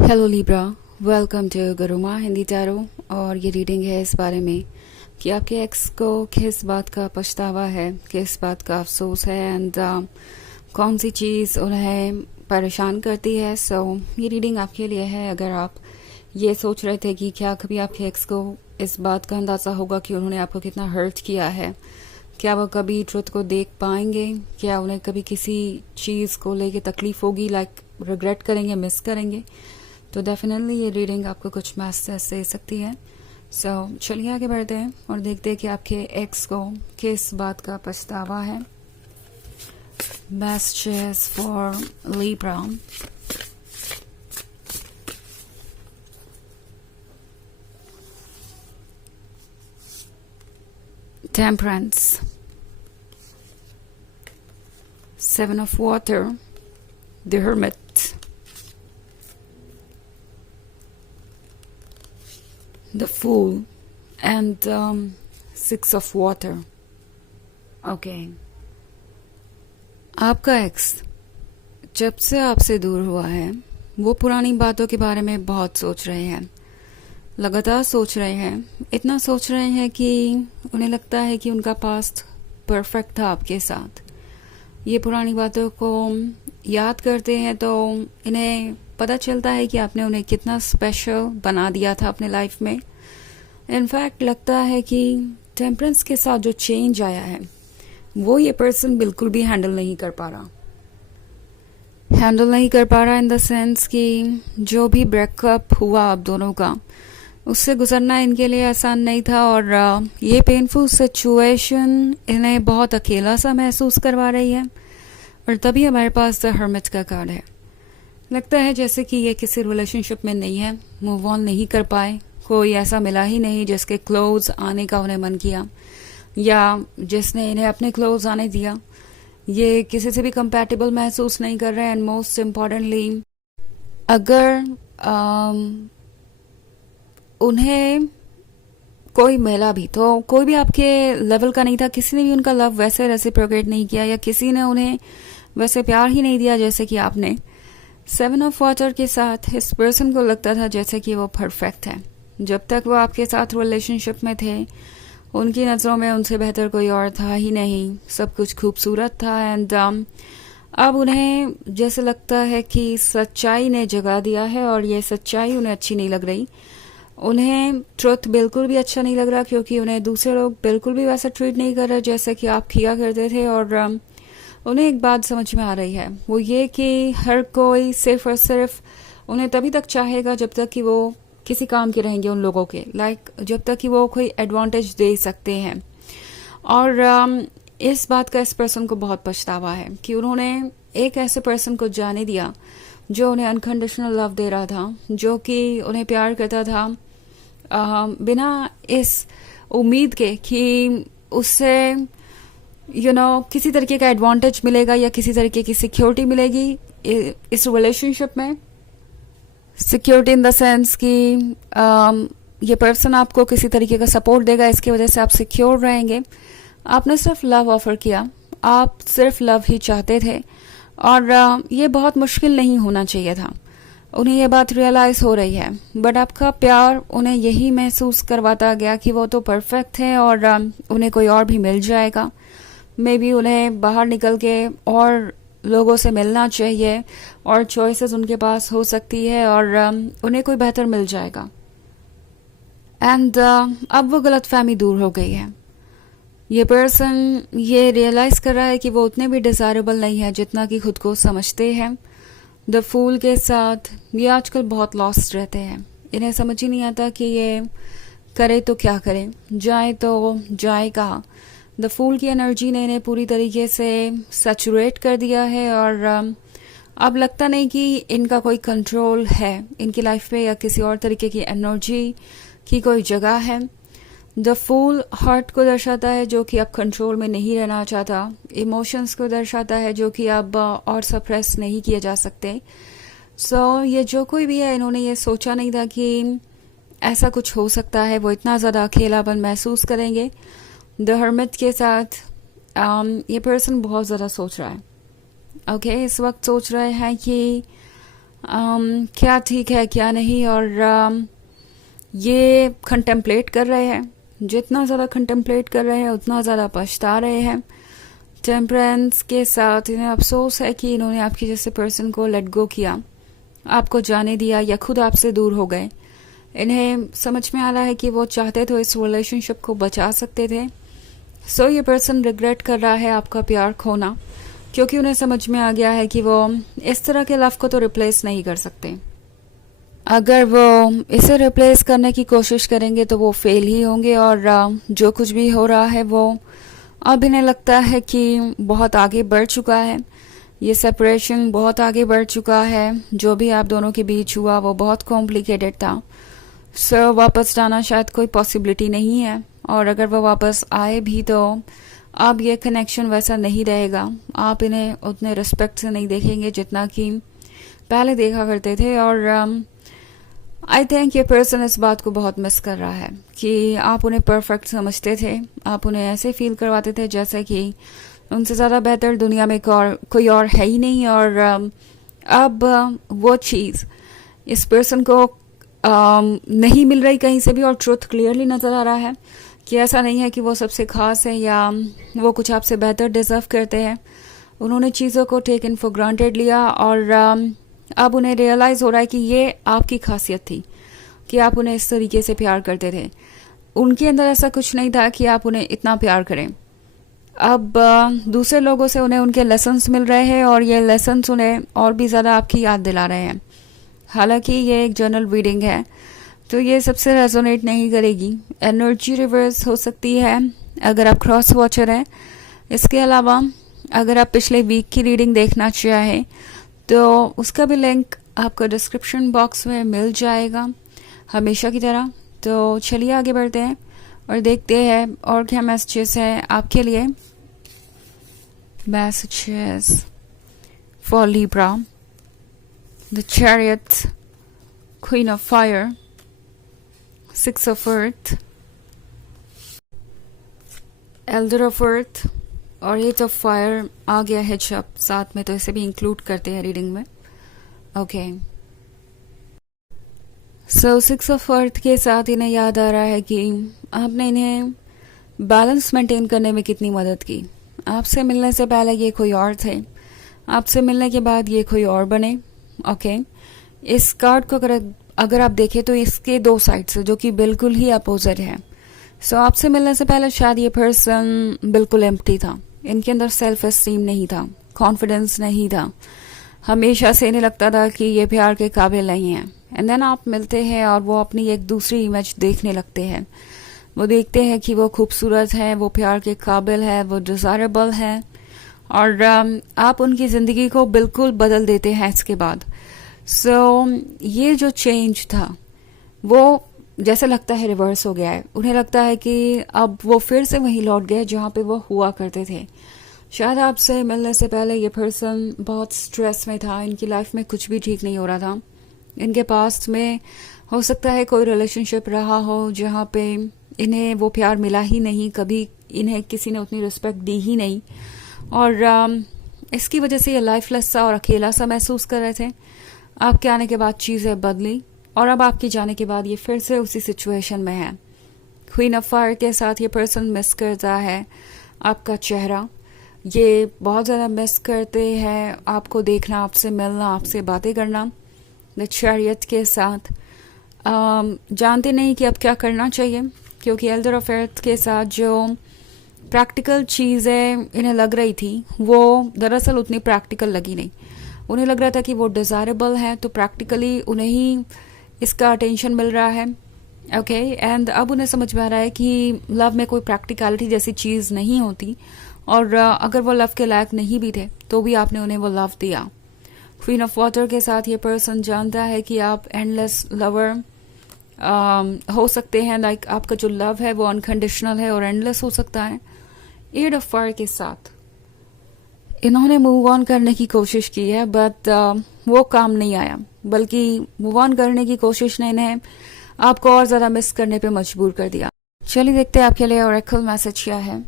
Hello Libra, welcome to Guruma Hindi tarot. और ये reading है इस बारे में कि आपके एक्स को किस बात का पछतावा है, किस बात का अफसोस है एंड कौन सी चीज़ उन्हें परेशान करती है। ये रीडिंग आपके लिए है। अगर आप ये सोच रहे थे कि क्या कभी आपके एक्स को इस बात का अंदाज़ा होगा कि उन्होंने आपको कितना हर्ट किया है, क्या वो कभी ट्रुथ को देख पाएंगे, क्या उन्हें कभी किसी चीज़ को लेके तकलीफ होगी, लाइक रिग्रेट करेंगे, मिस करेंगे, तो डेफिनेटली ये रीडिंग आपको कुछ मैसेज दे सकती है। चलिए आगे बढ़ते हैं और देखते हैं कि आपके एक्स को किस बात का पछतावा है। Messages for Libra. Temperance, 7 of water, the hermit, the fool and 6 of water. Okay, आपका एक्स जब से आपसे दूर हुआ है वो पुरानी बातों के बारे में बहुत सोच रहे हैं, लगातार सोच रहे हैं, इतना सोच रहे हैं कि उन्हें लगता है कि उनका पास्ट परफेक्ट था आपके साथ। ये पुरानी बातों को याद करते हैं तो इन्हें पता चलता है कि आपने उन्हें कितना स्पेशल बना दिया था अपने लाइफ में। इनफैक्ट लगता है कि टेम्परेंस के साथ जो चेंज आया है वो ये पर्सन बिल्कुल भी हैंडल नहीं कर पा रहा इन द सेंस कि जो भी ब्रेकअप हुआ आप दोनों का, उससे गुजरना इनके लिए आसान नहीं था और ये पेनफुल सिचुएशन इन्हें बहुत अकेला सा महसूस करवा रही है। और तभी हमारे पास द हर्मिट का कार्ड है। लगता है जैसे कि ये किसी रिलेशनशिप में नहीं है, मूव ऑन नहीं कर पाए, कोई ऐसा मिला ही नहीं जिसके क्लोज आने का उन्हें मन किया या जिसने इन्हें अपने क्लोज आने दिया। ये किसी से भी कंपैटिबल महसूस नहीं कर रहे हैं एंड मोस्ट इम्पॉर्टेंटली अगर उन्हें कोई मिला भी तो कोई भी आपके लेवल का नहीं था, किसी ने भी उनका लव वैसे रेसिप्रोकेट नहीं किया या किसी ने उन्हें वैसे प्यार ही नहीं दिया जैसे कि आपने। 7 ऑफ वाटर के साथ इस पर्सन को लगता था जैसे कि वो परफेक्ट है। जब तक वो आपके साथ रिलेशनशिप में थे उनकी नज़रों में उनसे बेहतर कोई और था ही नहीं, सब कुछ खूबसूरत था एंड अब उन्हें जैसे लगता है कि सच्चाई ने जगा दिया है और ये सच्चाई उन्हें अच्छी नहीं लग रही। उन्हें ट्रुथ बिल्कुल भी अच्छा नहीं लग रहा क्योंकि उन्हें दूसरे लोग बिल्कुल भी वैसा ट्रीट नहीं कर रहे जैसे कि आप किया करते थे। और उन्हें एक बात समझ में आ रही है, वो ये कि हर कोई सिर्फ और सिर्फ उन्हें तभी तक चाहेगा जब तक कि वो किसी काम के रहेंगे उन लोगों के, जब तक कि वो कोई एडवांटेज दे सकते हैं। और इस बात का इस पर्सन को बहुत पछतावा है कि उन्होंने एक ऐसे पर्सन को जाने दिया जो उन्हें अनकंडीशनल लव दे रहा था, जो कि उन्हें प्यार करता था बिना इस उम्मीद के कि उससे किसी तरीके का एडवांटेज मिलेगा या किसी तरीके की सिक्योरिटी मिलेगी इस रिलेशनशिप में। सिक्योरिटी इन द सेंस कि ये पर्सन आपको किसी तरीके का सपोर्ट देगा, इसकी वजह से आप सिक्योर रहेंगे। आपने सिर्फ लव ऑफर किया, आप सिर्फ लव ही चाहते थे और ये बहुत मुश्किल नहीं होना चाहिए था। उन्हें ये बात रियलाइज हो रही है, बट आपका प्यार उन्हें यही महसूस करवाता गया कि वो तो परफेक्ट है और उन्हें कोई और भी मिल जाएगा। मे बी उन्हें बाहर निकल के और लोगों से मिलना चाहिए और चॉइसेस उनके पास हो सकती है और उन्हें कोई बेहतर मिल जाएगा। एंड अब वो गलतफहमी दूर हो गई है। ये पर्सन ये रियलाइज कर रहा है कि वो उतने भी डिजायरेबल नहीं है जितना कि खुद को समझते हैं। द फूल के साथ ये आजकल बहुत लॉस्ट रहते हैं, इन्हें समझ ही नहीं आता कि ये करे तो क्या करे, जाए तो जाए कहाँ। द फूल की एनर्जी ने इन्हें पूरी तरीके से सैचुरेट कर दिया है और अब लगता नहीं कि इनका कोई कंट्रोल है इनकी लाइफ पे या किसी और तरीके की एनर्जी की कोई जगह है। द फूल हार्ट को दर्शाता है जो कि अब कंट्रोल में नहीं रहना चाहता, इमोशंस को दर्शाता है जो कि अब और सप्रेस नहीं किए जा सकते। ये जो कोई भी है, इन्होंने ये सोचा नहीं था कि ऐसा कुछ हो सकता है, वो इतना ज़्यादा अकेलापन महसूस करेंगे। द हर्मिट के साथ ये पर्सन बहुत ज़्यादा सोच रहा है। ओके, इस वक्त सोच रहे हैं कि क्या ठीक है क्या नहीं, और ये कंटेम्पलेट कर रहे हैं। जितना ज़्यादा कंटेम्पलेट कर रहे हैं उतना ज़्यादा पछता रहे हैं। टेम्परेंस के साथ इन्हें अफसोस है कि इन्होंने आपके जैसे पर्सन को लेट गो किया, आपको जाने दिया या खुद आपसे दूर हो गए। इन्हें समझ में आ रहा है कि वो चाहते तो इस रिलेशनशिप को बचा सकते थे। सो ये पर्सन रिग्रेट कर रहा है आपका प्यार खोना, क्योंकि उन्हें समझ में आ गया है कि वो इस तरह के लव को तो रिप्लेस नहीं कर सकते। अगर वो इसे रिप्लेस करने की कोशिश करेंगे तो वो फेल ही होंगे, और जो कुछ भी हो रहा है वो अब इन्हें लगता है कि बहुत आगे बढ़ चुका है। ये सेपरेशन बहुत आगे बढ़ चुका है। जो भी आप दोनों के बीच हुआ वो बहुत कॉम्प्लिकेटेड था। सो वापस जाना शायद कोई पॉसिबिलिटी नहीं है, और अगर वो वापस आए भी तो अब ये कनेक्शन वैसा नहीं रहेगा। आप इन्हें उतने रिस्पेक्ट से नहीं देखेंगे जितना कि पहले देखा करते थे। और आई थिंक ये पर्सन इस बात को बहुत मिस कर रहा है कि आप उन्हें परफेक्ट समझते थे, आप उन्हें ऐसे फील करवाते थे जैसे कि उनसे ज़्यादा बेहतर दुनिया में कोई और है ही नहीं। और अब वो चीज़ इस पर्सन को नहीं मिल रही कहीं से भी, और ट्रुथ क्लियरली नज़र आ रहा है कि ऐसा नहीं है कि वो सबसे खास है या वो कुछ आपसे बेहतर डिज़र्व करते हैं। उन्होंने चीज़ों को टेकन फॉर ग्रांटेड लिया, और अब उन्हें रियलाइज़ हो रहा है कि ये आपकी खासियत थी कि आप उन्हें इस तरीके से प्यार करते थे। उनके अंदर ऐसा कुछ नहीं था कि आप उन्हें इतना प्यार करें। अब दूसरे लोगों से उन्हें उनके लेसन्स मिल रहे हैं, और ये लेसन्स उन्हें और भी ज़्यादा आपकी याद दिला रहे हैं। हालांकि ये एक जनरल रीडिंग है तो ये सबसे रेजोनेट नहीं करेगी। एनर्जी रिवर्स हो सकती है अगर आप क्रॉस वॉचर हैं। इसके अलावा अगर आप पिछले वीक की रीडिंग देखना चाहें तो उसका भी लिंक आपको डिस्क्रिप्शन बॉक्स में मिल जाएगा हमेशा की तरह। तो चलिए आगे बढ़ते हैं और देखते हैं और क्या मैसेजेस हैं आपके लिए। Messages for Libra, the chariot, queen of fire, 6 of Earth, Elder of earth और 8 of Fire आ गया है जब साथ में, तो इसे भी इंक्लूड करते हैं रीडिंग में। ओके, सो 6 of Earth के साथ इन्हें याद आ रहा है कि आपने इन्हें बैलेंस मेंटेन करने में कितनी मदद की। आपसे मिलने से पहले ये कोई और थे, आपसे मिलने के बाद ये कोई और बने। ओके, इस कार्ड को अगर आप देखें तो इसके 2 साइड्स है जो कि बिल्कुल ही अपोजिट है। सो आपसे मिलने से पहले शायद ये पर्सन बिल्कुल एम्प्टी था, इनके अंदर सेल्फ एस्टीम नहीं था, कॉन्फिडेंस नहीं था। हमेशा से इन्हें लगता था कि ये प्यार के काबिल नहीं है। एंड देन आप मिलते हैं और वो अपनी एक दूसरी इमेज देखने लगते हैं। वो देखते हैं कि वो खूबसूरत है, वो प्यार के काबिल है, वो डिज़ायरेबल है, और आप उनकी ज़िंदगी को बिल्कुल बदल देते हैं इसके बाद। सो ये जो चेंज था वो जैसे लगता है रिवर्स हो गया है। उन्हें लगता है कि अब वो फिर से वहीं लौट गए जहाँ पे वो हुआ करते थे। शायद आपसे मिलने से पहले ये पर्सन बहुत स्ट्रेस में था, इनकी लाइफ में कुछ भी ठीक नहीं हो रहा था। इनके पास्ट में हो सकता है कोई रिलेशनशिप रहा हो जहाँ पे इन्हें वो प्यार मिला ही नहीं, कभी इन्हें किसी ने उतनी रिस्पेक्ट दी ही नहीं, और इसकी वजह से ये लाइफलेस सा और अकेला सा महसूस कर रहे थे। आपके आने के बाद चीज़ें बदली, और अब आपके जाने के बाद ये फिर से उसी सिचुएशन में है। क्वीन ऑफ फायर के साथ ये पर्सन मिस करता है आपका चेहरा, ये बहुत ज़्यादा मिस करते हैं आपको देखना, आपसे मिलना, आपसे बातें करना। द चैरियट के साथ जानते नहीं कि अब क्या करना चाहिए, क्योंकि एल्डर ऑफ अर्थ के साथ जो प्रैक्टिकल चीज़ें इन्हें लग रही थी वो दरअसल उतनी प्रैक्टिकल लगी नहीं। उन्हें लग रहा था कि वो डिज़ायरेबल है, तो प्रैक्टिकली उन्हें ही इसका अटेंशन मिल रहा है। ओके, एंड अब उन्हें समझ में आ रहा है कि लव में कोई प्रैक्टिकलिटी जैसी चीज़ नहीं होती, और अगर वो लव के लायक नहीं भी थे तो भी आपने उन्हें वो लव दिया। क्वीन ऑफ वाटर के साथ ये पर्सन जानता है कि आप एंडलेस लवर हो सकते हैं, लाइक आपका जो लव है वो अनकंडीशनल है और एंडलेस हो सकता है। 8 of Fire के साथ इन्होंने मूव ऑन करने की कोशिश की है, बट वो काम नहीं आया, बल्कि मूव ऑन करने की कोशिश ने इन्हें आपको और ज़्यादा मिस करने पे मजबूर कर दिया। चलिए देखते हैं आपके लिए ओरेकल मैसेज क्या है।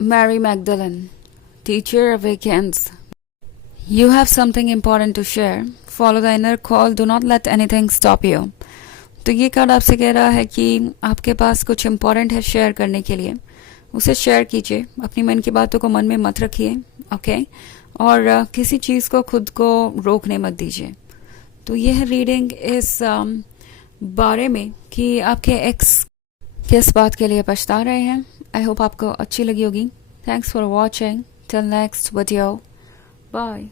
Mary Magdalene, teacher awakens. You have something important to share. Follow the inner call. Do not let anything stop you. तो ये कार्ड आपसे कह रहा है कि आपके पास कुछ इम्पोर्टेंट है शेयर करने के लिए, उसे शेयर कीजिए. अपनी मन की बातों को मन में मत रखिए, ओके? और किसी चीज़ को खुद को रोकने मत दीजिए. तो यह रीडिंग इस बारे में कि आपके एक्स किस बात के लिए पछता रहे हैं. आई होप आपको अच्छी लगी होगी. Thanks for watching. Till next video. Bye.